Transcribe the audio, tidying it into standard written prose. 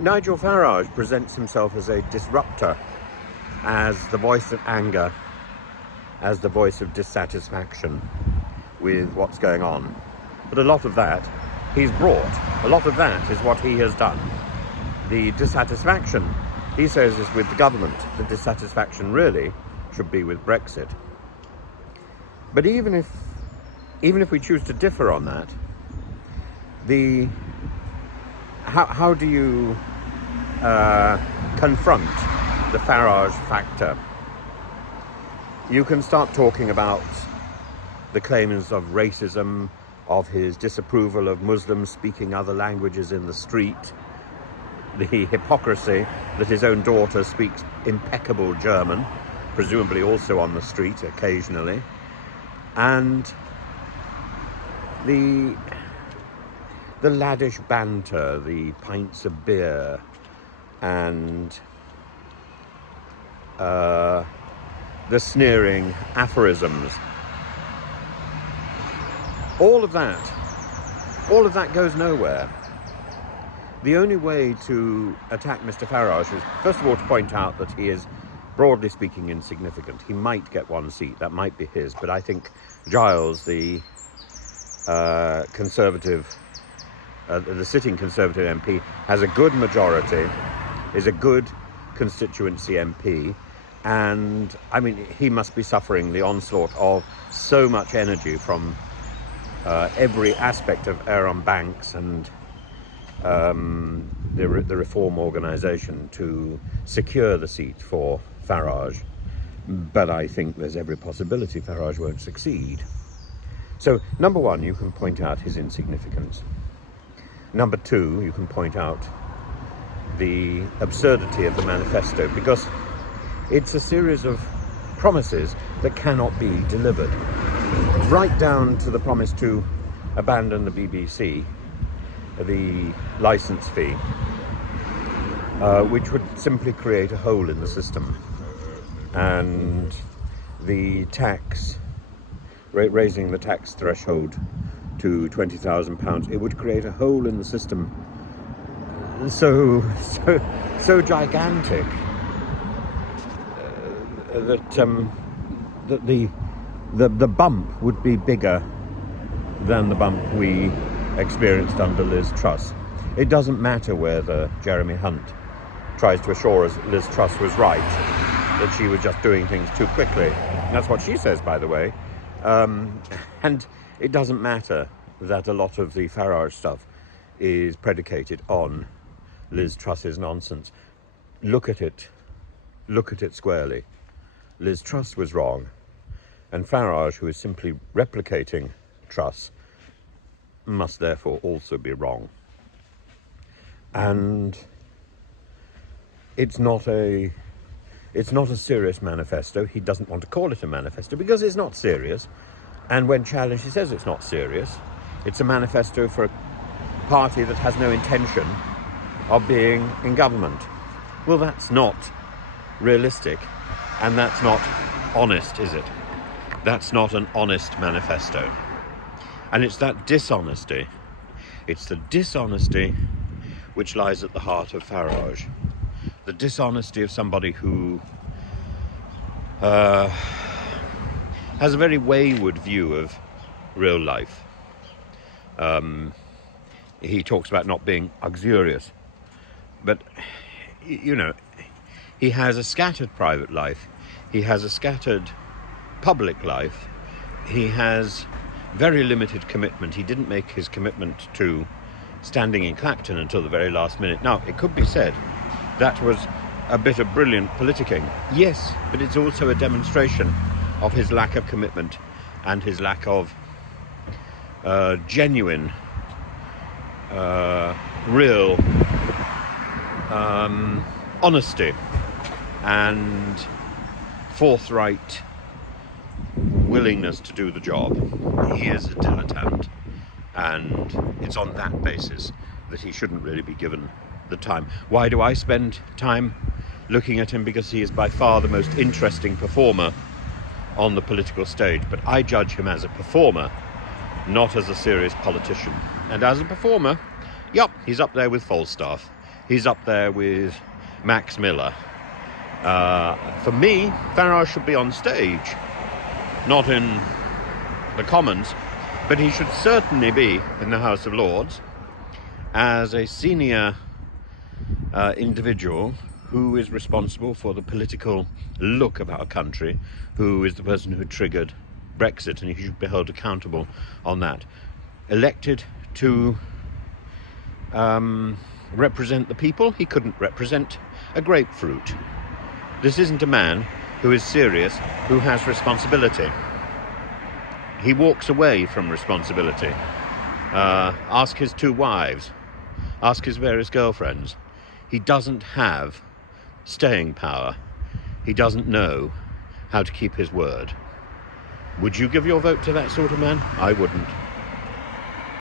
Nigel Farage presents himself as a disruptor, as the voice of anger, as the voice of dissatisfaction with what's going on. But a lot of that he's brought. A lot of that is what he has done. The dissatisfaction, he says, is with the government. The dissatisfaction really should be with Brexit. But even if we choose to differ on that, how do you confront the Farage factor? You can start talking about the claims of racism, of his disapproval of Muslims speaking other languages in the street, the hypocrisy that his own daughter speaks impeccable German, presumably also on the street occasionally, and the laddish banter, the pints of beer, and the sneering aphorisms. All of that goes nowhere. The only way to attack Mr. Farage is, first of all, to point out that he is, broadly speaking, insignificant. He might get one seat, that might be his, but I think Giles, the Conservative, the sitting Conservative MP, has a good majority, is a good constituency MP, and I mean, he must be suffering the onslaught of so much energy from every aspect of Aaron Banks and the Reform organisation to secure the seat for Farage. But I think there's every possibility Farage won't succeed. So, number one, you can point out his insignificance. Number two, you can point out the absurdity of the manifesto, because it's a series of promises that cannot be delivered. Right down to the promise to abandon the BBC, the licence fee, which would simply create a hole in the system. And the tax, raising the tax threshold to £20,000, it would create a hole in the system so gigantic that the bump would be bigger than the bump we experienced under Liz Truss. It doesn't matter whether Jeremy Hunt tries to assure us Liz Truss was right, that she was just doing things too quickly. That's what she says, by the way. And it doesn't matter that a lot of the Farage stuff is predicated on Liz Truss's nonsense. Look at it squarely. Liz Truss was wrong, and Farage, who is simply replicating Truss, must therefore also be wrong. And it's not a serious manifesto. He doesn't want to call it a manifesto because it's not serious. And when challenged, he says it's not serious. It's a manifesto for a party that has no intention of being in government. Well, that's not realistic, and that's not honest, is it? That's not an honest manifesto. And it's that dishonesty, it's the dishonesty which lies at the heart of Farage. The dishonesty of somebody who has a very wayward view of real life. He talks about not being uxorious, but, you know, he has a scattered private life. He has a scattered public life. He has very limited commitment. He didn't make his commitment to standing in Clacton until the very last minute. Now, it could be said that was a bit of brilliant politicking. Yes, but it's also a demonstration of his lack of commitment and his lack of genuine, real honesty and forthright willingness to do the job. He is a dilettante, and it's on that basis that he shouldn't really be given the time. Why do I spend time looking at him? Because he is by far the most interesting performer on the political stage, but I judge him as a performer, not as a serious politician. And as a performer, yep, he's up there with Falstaff. He's up there with Max Miller. For me, Farage should be on stage, not in the Commons, but he should certainly be in the House of Lords as a senior individual who is responsible for the political look of our country, who is the person who triggered Brexit, and he should be held accountable on that. Elected to represent the people, he couldn't represent a grapefruit. This isn't a man who is serious, who has responsibility. He walks away from responsibility. Ask his 2 wives, ask his various girlfriends. He doesn't have staying power. He doesn't know how to keep his word. Would you give your vote to that sort of man? I wouldn't.